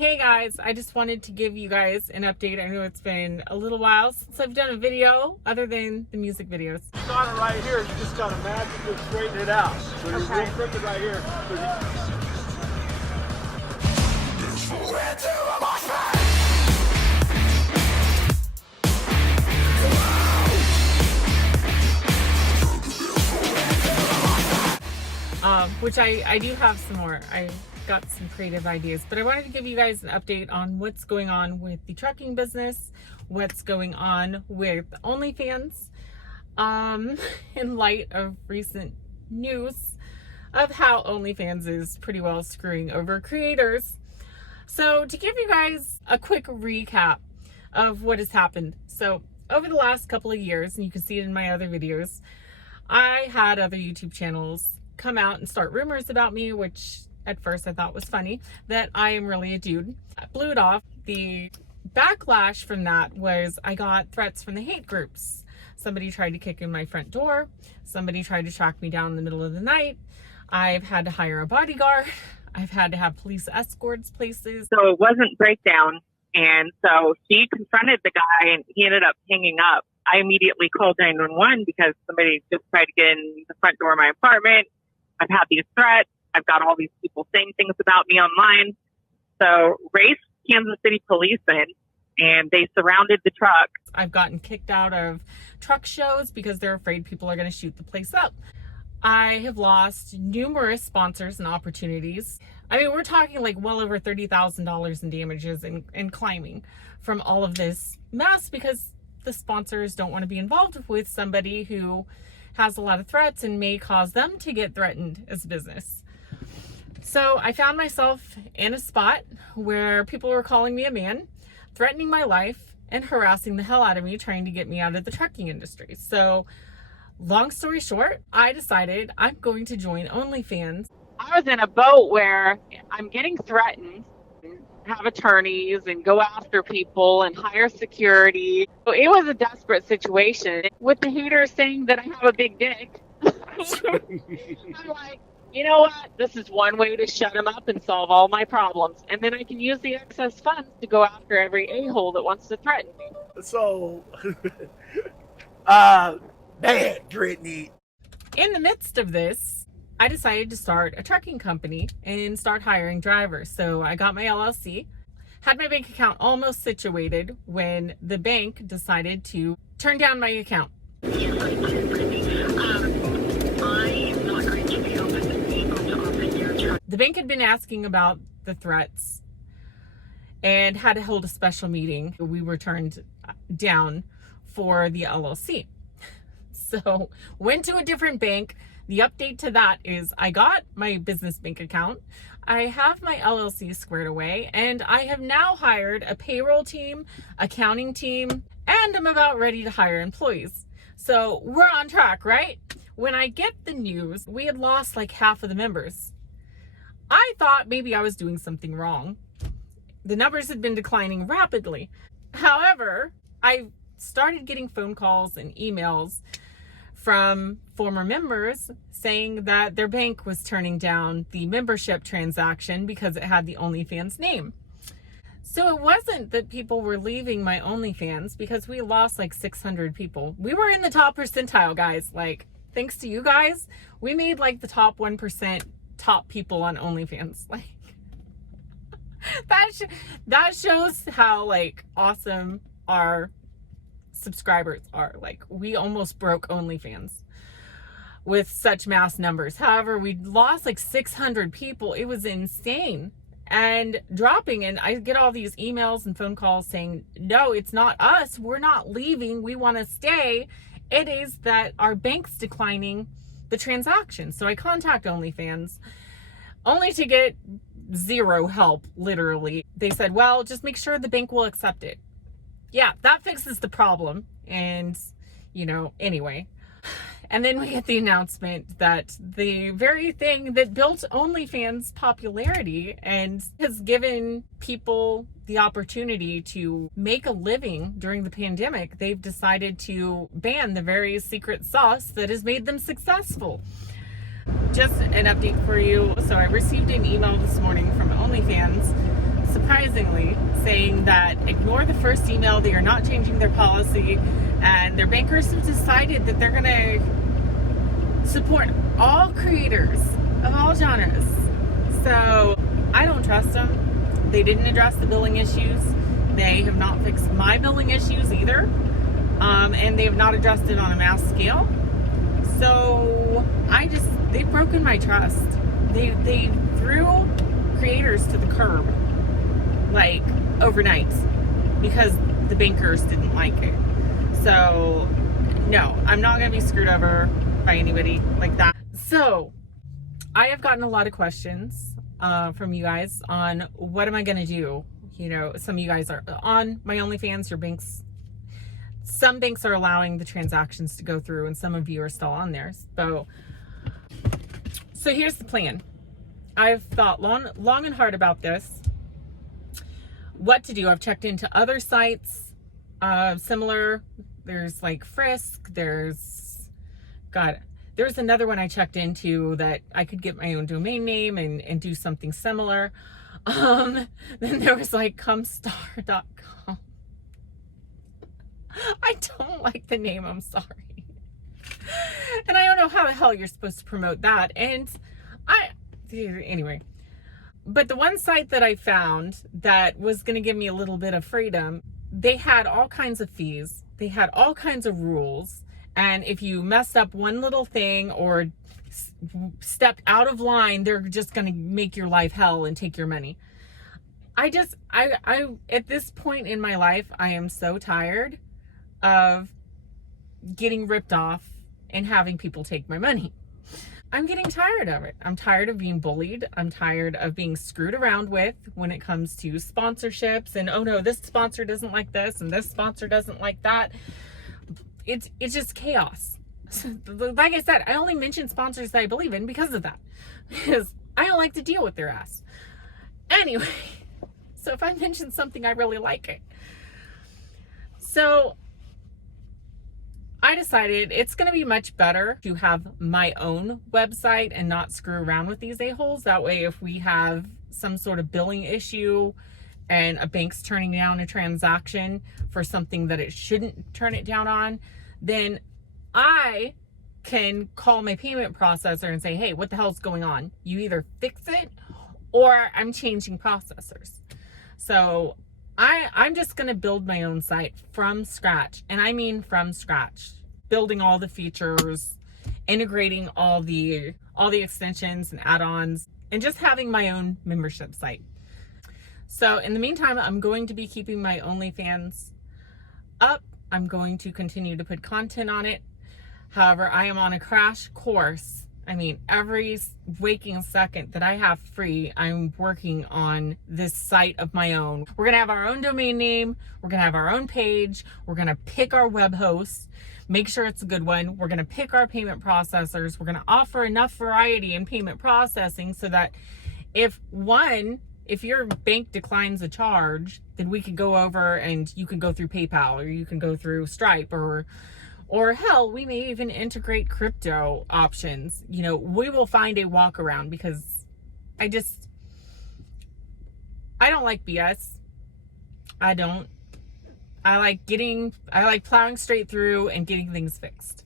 Hey guys, I just wanted to give you guys an update. I know it's been a little while since I've done a video other than the music videos. You got it right here, you just gotta magically straighten it out. So you're real crooked right here. Which I do have some more. I got some creative ideas, but I wanted to give you guys an update on what's going on with the trucking business, what's going on with OnlyFans, in light of recent news of how OnlyFans is pretty well screwing over creators. So to give you guys a quick recap of what has happened. So over the last couple of years, and you can see it in my other videos, I had other YouTube channels come out and start rumors about me, which at first I thought was funny, that I am really a dude. I blew it off. The backlash from that was I got threats from the hate groups. Somebody tried to kick in my front door. Somebody tried to track me down in the middle of the night. I've had to hire a bodyguard. I've had to have police escorts places. So it wasn't breakdown. And so she confronted the guy and he ended up hanging up. I immediately called 911 because somebody just tried to get in the front door of my apartment. I've had these threats. I've got all these people saying things about me online. So raced Kansas City police in and they surrounded the truck. I've gotten kicked out of truck shows because they're afraid people are going to shoot the place up. I have lost numerous sponsors and opportunities. I mean, we're talking like well over $30,000 in damages and climbing from all of this mess because the sponsors don't want to be involved with somebody who has a lot of threats and may cause them to get threatened as a business. So I found myself in a spot where people were calling me a man, threatening my life, and harassing the hell out of me, trying to get me out of the trucking industry. So long story short, I decided I'm going to join OnlyFans. I was in a boat where I'm getting threatened, have attorneys and go after people and hire security. So it was a desperate situation with the haters saying that I have a big dick. I'm like, you know what? This is one way to shut them up and solve all my problems. And then I can use the excess funds to go after every a-hole that wants to threaten me. So, man, Brittney. In the midst of this, I decided to start a trucking company and start hiring drivers. So I got my LLC, had my bank account almost situated when the bank decided to turn down my account. I am not going to be able to open your truck. The bank had been asking about the threats and had to hold a special meeting. We were turned down for the LLC. So went to a different bank. The update to that is I got my business bank account. I have my LLC squared away, and I have now hired a payroll team, accounting team, and I'm about ready to hire employees. So we're on track, right? When I get the news, we had lost like half of the members. I thought maybe I was doing something wrong. The numbers had been declining rapidly. However, I started getting phone calls and emails from former members saying that their bank was turning down the membership transaction because it had the OnlyFans name. So it wasn't that people were leaving my OnlyFans because we lost like 600 people. We were in the top percentile, guys. Like, thanks to you guys, we made like the top 1% top people on OnlyFans. Like, that shows how like awesome our subscribers are. Like, we almost broke OnlyFans with such mass numbers. However, we lost like 600 people. It was insane and dropping. And I get all these emails and phone calls saying, no, it's not us. We're not leaving. We want to stay. It is that our bank's declining the transaction. So I contact OnlyFans only to get zero help, literally. They said, well, just make sure the bank will accept it. Yeah, that fixes the problem. And, you know, anyway. And then we get the announcement that the very thing that built OnlyFans' popularity and has given people the opportunity to make a living during the pandemic, they've decided to ban the very secret sauce that has made them successful. just an update for you. So I received an email this morning from OnlyFans, surprisingly, saying that ignore the first email, they are not changing their policy, and their bankers have decided that they're gonna support all creators of all genres. So I don't trust them. They didn't address the billing issues. They have not fixed my billing issues either. And they have not addressed it on a mass scale. So they've broken my trust. They threw creators to the curb like overnight because the bankers didn't like it. So no, I'm not gonna be screwed over by anybody like that. So I have gotten a lot of questions from you guys on what am I gonna do. You know, some of you guys are on my OnlyFans, your banks. Some banks are allowing the transactions to go through and some of you are still on there. So here's the plan. I've thought long and hard about this, what to do. I've checked into other sites similar. There's like Frisk, there's another one I checked into that I could get my own domain name and do something similar. Then there was like Comstar.com. I don't like the name, I'm sorry. And I don't know how the hell you're supposed to promote that. And anyway. But the one site that I found that was going to give me a little bit of freedom, they had all kinds of fees. They had all kinds of rules. And if you messed up one little thing or stepped out of line, they're just going to make your life hell and take your money. I at this point in my life, I am so tired of getting ripped off and having people take my money. I'm getting tired of it. I'm tired of being bullied. I'm tired of being screwed around with when it comes to sponsorships and, oh no, this sponsor doesn't like this and this sponsor doesn't like that. It's just chaos. Like I said, I only mention sponsors that I believe in because of that. Because I don't like to deal with their ass. Anyway, so if I mention something, I really like it. So I decided it's going to be much better to have my own website and not screw around with these a-holes. That way, if we have some sort of billing issue and a bank's turning down a transaction for something that it shouldn't turn it down on, then I can call my payment processor and say, hey, what the hell's going on? You either fix it or I'm changing processors. So I'm just going to build my own site from scratch. And I mean from scratch, building all the features, integrating all the extensions and add-ons, and just having my own membership site. So in the meantime, I'm going to be keeping my OnlyFans up. I'm going to continue to put content on it. However, I am on a crash course. I mean, every waking second that I have free, I'm working on this site of my own. We're going to have our own domain name. We're going to have our own page. We're going to pick our web host, make sure it's a good one. We're going to pick our payment processors. We're going to offer enough variety in payment processing so that if your bank declines a charge, then we can go over and you can go through PayPal or you can go through Stripe or hell, we may even integrate crypto options. You know, we will find a walk around because I don't like BS. I don't. I like plowing straight through and getting things fixed.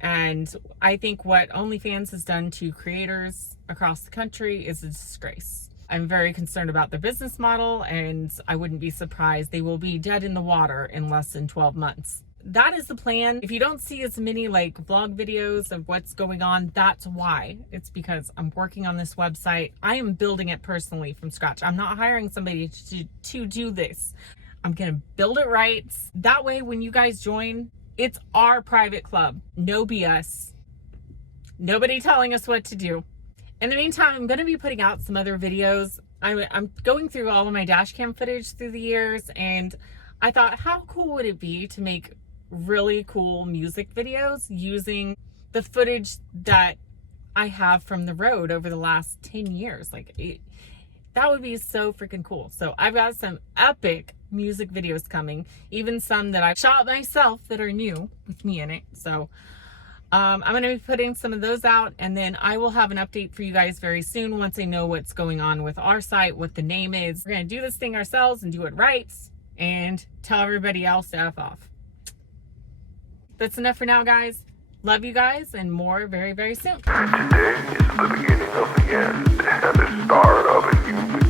And I think what OnlyFans has done to creators across the country is a disgrace. I'm very concerned about their business model, and I wouldn't be surprised they will be dead in the water in less than 12 months. That is the plan. If you don't see as many like vlog videos of what's going on, that's why. It's because I'm working on this website. I am building it personally from scratch. I'm not hiring somebody to do this. I'm gonna build it right. That way when you guys join, it's our private club. No BS. Nobody telling us what to do. In the meantime, I'm gonna be putting out some other videos. I'm going through all of my dash cam footage through the years, and I thought, how cool would it be to make really cool music videos using the footage that I have from the road over the last 10 years. That would be so freaking cool. So I've got some epic music videos coming, even some that I've shot myself that are new with me in it. So I'm going to be putting some of those out, and then I will have an update for you guys very soon once I know what's going on with our site, what the name is. We're going to do this thing ourselves and do it right and tell everybody else to F off. That's enough for now, guys. Love you guys, and more very, very soon. Today is the beginning of the end and the start of a new beginning.